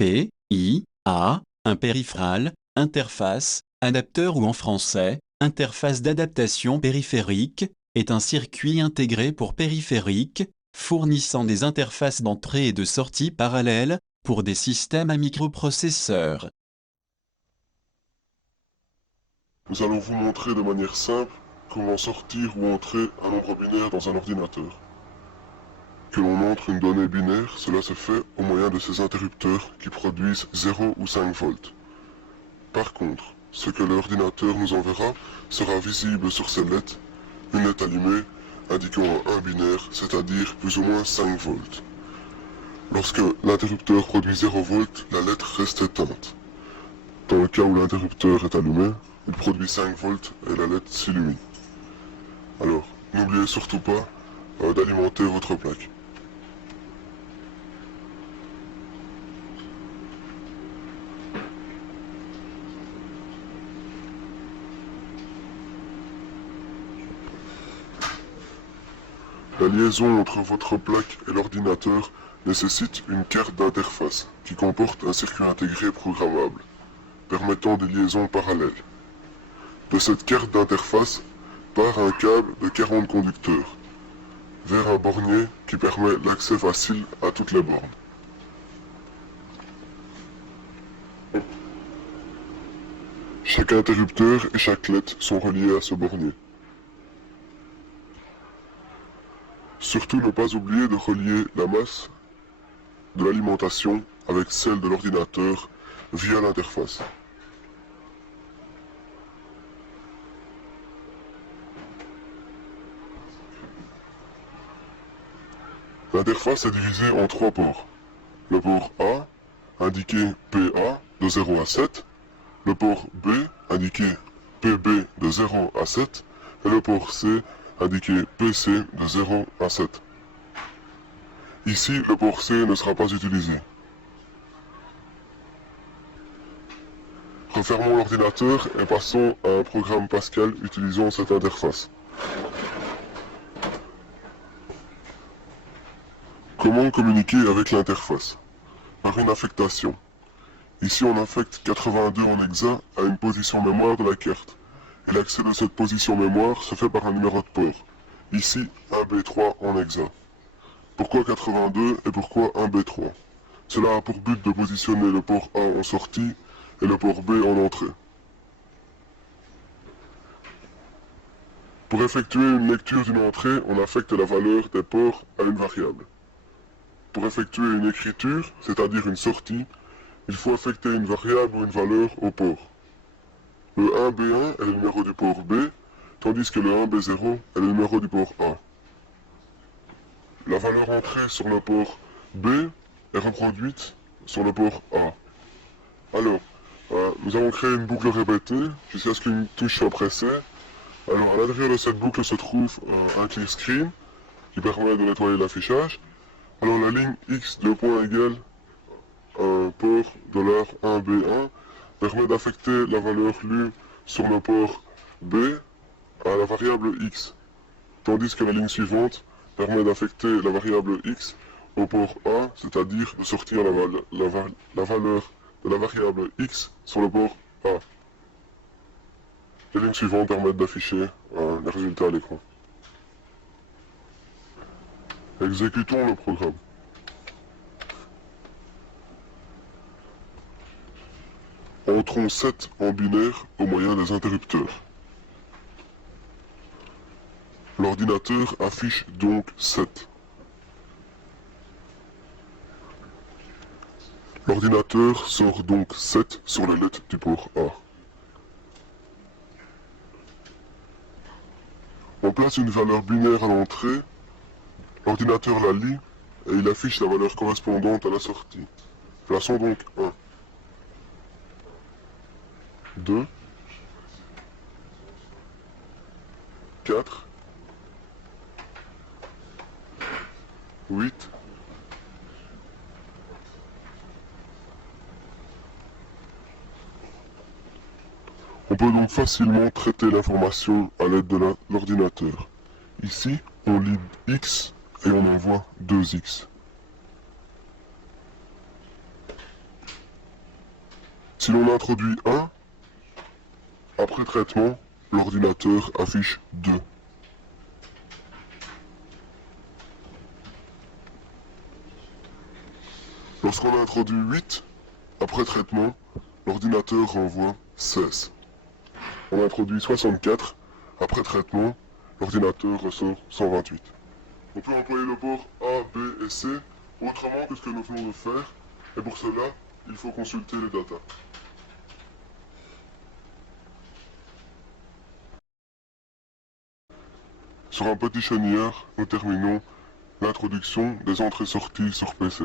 P, I, A, un périphéral, interface, adapteur ou en français, interface d'adaptation périphérique, est un circuit intégré pour périphérique, fournissant des interfaces d'entrée et de sortie parallèles, pour des systèmes à microprocesseurs. Nous allons vous montrer de manière simple comment sortir ou entrer un nombre binaire dans un ordinateur. Que l'on entre une donnée binaire, cela se fait au moyen de ces interrupteurs qui produisent 0 ou 5 volts. Par contre, ce que l'ordinateur nous enverra sera visible sur ces lettres, une lettre allumée indiquant un binaire, c'est-à-dire plus ou moins 5 volts. Lorsque l'interrupteur produit 0 volts, la lettre reste éteinte. Dans le cas où l'interrupteur est allumé, il produit 5 volts et la lettre s'illumine. Alors, n'oubliez surtout pas d'alimenter votre plaque. La liaison entre votre plaque et l'ordinateur nécessite une carte d'interface qui comporte un circuit intégré programmable, permettant des liaisons parallèles. De cette carte d'interface part un câble de 40 conducteurs vers un bornier qui permet l'accès facile à toutes les bornes. Chaque interrupteur et chaque LED sont reliés à ce bornier. Surtout ne pas oublier de relier la masse de l'alimentation avec celle de l'ordinateur via l'interface. L'interface est divisée en 3 ports. Le port A, indiqué PA de 0 à 7, le port B, indiqué PB de 0 à 7, et le port C, indiqué PC de 0 à 7. Ici, le port C ne sera pas utilisé. Refermons l'ordinateur et passons à un programme Pascal utilisant cette interface. Comment communiquer avec l'interface? Par une affectation. Ici, on affecte 82 en hexa à une position mémoire de la carte. Et l'accès de cette position mémoire se fait par un numéro de port. Ici, 1B3 en hexa. Pourquoi 82 et pourquoi 1B3? Cela a pour but de positionner le port A en sortie et le port B en entrée. Pour effectuer une lecture d'une entrée, on affecte la valeur des ports à une variable. Pour effectuer une écriture, c'est-à-dire une sortie, il faut affecter une variable ou une valeur au port. Le 1B1 est le numéro du port B, tandis que le 1B0 est le numéro du port A. La valeur entrée sur le port B est reproduite sur le port A. Alors, nous allons créer une boucle répétée jusqu'à ce qu'une touche soit pressée. Alors, à l'intérieur de cette boucle se trouve un clear screen qui permet de nettoyer l'affichage. Alors, la ligne X de point égale port $1B1 permet d'affecter la valeur lue sur le port B à la variable X, tandis que la ligne suivante permet d'affecter la variable X au port A, c'est-à-dire de sortir la valeur de la variable X sur le port A. Les lignes suivantes permettent d'afficher les résultats à l'écran. Exécutons le programme. Entrons 7 en binaire au moyen des interrupteurs. L'ordinateur affiche donc 7. L'ordinateur sort donc 7 sur les lettres du port A. On place une valeur binaire à l'entrée, l'ordinateur la lit et il affiche la valeur correspondante à la sortie. Plaçons donc 1, 2, 4, 8, 'On peut donc facilement traiter l'information à l'aide de l'ordinateur. Ici, on lit X et on envoie 2X. Si l'on introduit 1, après traitement, l'ordinateur affiche 2. Lorsqu'on introduit 8, après traitement, l'ordinateur renvoie 16. On introduit 64, après traitement, l'ordinateur ressort 128. On peut employer le port A, B et C autrement que ce que nous venons de faire, et pour cela, il faut consulter les datas. Sur un petit chenilleur, nous terminons l'introduction des entrées-sorties sur PC.